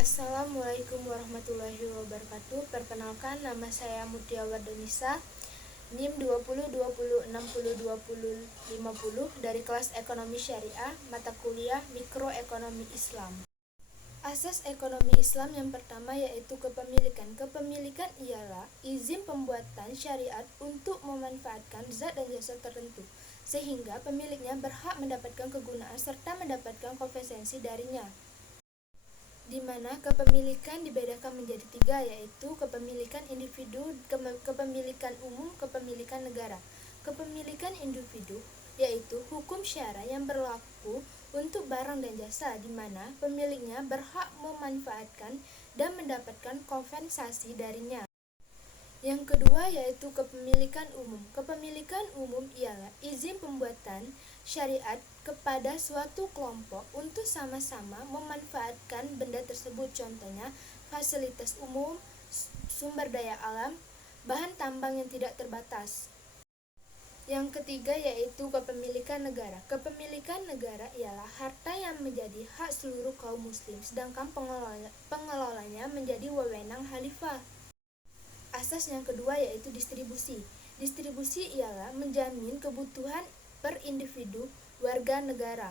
Assalamualaikum warahmatullahi wabarakatuh. Perkenalkan, nama saya Mutia Wardanisa, NIM 2020602050 dari kelas Ekonomi Syariah, mata kuliah Mikroekonomi Islam. Asas ekonomi Islam yang pertama yaitu kepemilikan. Kepemilikan ialah izin pembuatan syariat untuk memanfaatkan zat dan jasa tertentu, sehingga pemiliknya berhak mendapatkan kegunaan serta mendapatkan kompensasi darinya, di mana kepemilikan dibedakan menjadi tiga, yaitu kepemilikan individu, kepemilikan umum, kepemilikan negara. Kepemilikan individu yaitu hukum syara yang berlaku untuk barang dan jasa, di mana pemiliknya berhak memanfaatkan dan mendapatkan kompensasi darinya. Yang kedua yaitu kepemilikan umum. Kepemilikan umum ialah izin pembuatan syariat kepada suatu kelompok untuk sama-sama memanfaatkan benda tersebut, contohnya fasilitas umum, sumber daya alam, bahan tambang yang tidak terbatas. Yang ketiga yaitu kepemilikan negara. Kepemilikan negara ialah harta yang menjadi hak seluruh kaum muslim, sedangkan pengelolanya menjadi wewenang khalifah. Asas yang kedua yaitu distribusi. Distribusi ialah menjamin kebutuhan per individu warga negara.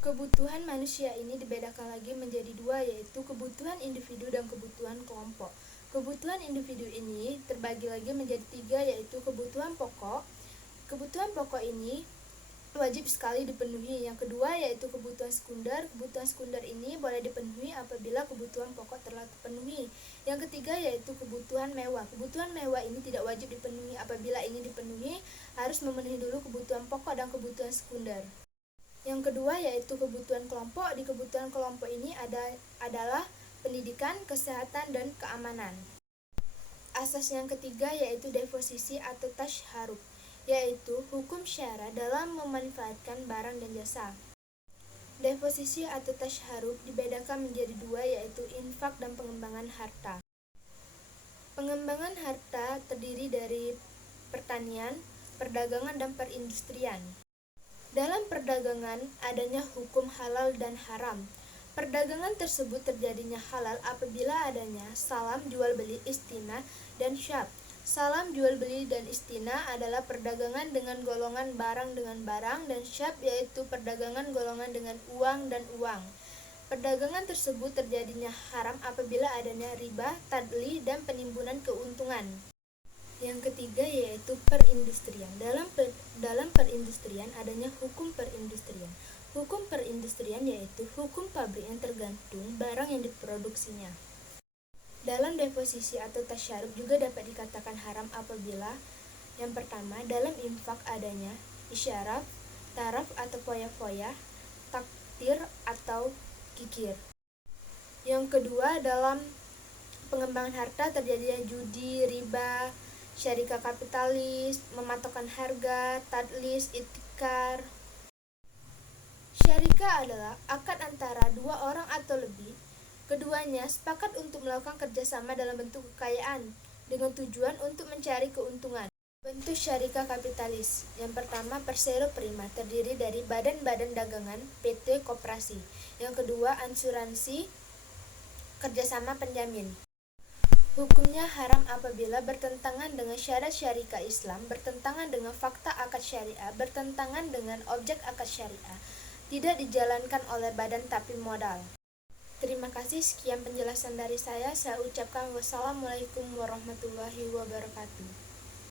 Kebutuhan manusia ini dibedakan lagi menjadi dua, yaitu kebutuhan individu dan kebutuhan kelompok. Kebutuhan individu ini terbagi lagi menjadi tiga, yaitu kebutuhan pokok. Kebutuhan pokok ini wajib sekali dipenuhi. Yang kedua yaitu kebutuhan sekunder. Kebutuhan sekunder ini boleh dipenuhi apabila kebutuhan pokok telah terpenuhi. Yang ketiga yaitu kebutuhan mewah. Kebutuhan mewah ini tidak wajib dipenuhi. Apabila ingin dipenuhi, harus memenuhi dulu kebutuhan pokok dan kebutuhan sekunder. Yang kedua yaitu kebutuhan kelompok. Di kebutuhan kelompok ini adalah pendidikan, kesehatan, dan keamanan. Asas yang ketiga yaitu deposisi atau tasharuf, yaitu hukum syara dalam memanfaatkan barang dan jasa. Deposisi atau tasharuf dibedakan menjadi dua, yaitu infak dan pengembangan harta. Pengembangan harta terdiri dari pertanian, perdagangan, dan perindustrian. Dalam perdagangan adanya hukum halal dan haram. Perdagangan tersebut terjadinya halal apabila adanya salam jual beli istina dan syab. Salam jual beli dan istina adalah perdagangan dengan golongan barang dengan barang, dan syab yaitu perdagangan golongan dengan uang dan uang. Perdagangan tersebut terjadinya haram apabila adanya riba, tadli, dan penimbunan keuntungan. Yang ketiga yaitu perindustrian. Dalam perindustrian adanya hukum perindustrian. Hukum perindustrian yaitu hukum pabrik yang tergantung barang yang diproduksinya. Dalam deposisi atau tasyaruf juga dapat dikatakan haram apabila yang pertama, dalam infak adanya isyaraf, taraf atau foya-foya, takdir atau kikir. Yang kedua, dalam pengembangan harta terjadinya judi, riba, syarikah kapitalis, mematokkan harga, tadlis, itikar. Syarikah adalah akad antara dua orang atau lebih. Keduanya sepakat untuk melakukan kerjasama dalam bentuk kekayaan dengan tujuan untuk mencari keuntungan. Bentuk syarikah kapitalis. Yang pertama, persero prima, terdiri dari badan-badan dagangan, PT, koperasi. Yang kedua, asuransi, kerjasama penjamin. Hukumnya haram apabila bertentangan dengan syarat syarikah Islam, bertentangan dengan fakta akad syariah, bertentangan dengan objek akad syariah, tidak dijalankan oleh badan tapi modal. Terima kasih, sekian penjelasan dari saya. Saya ucapkan wassalamualaikum warahmatullahi wabarakatuh.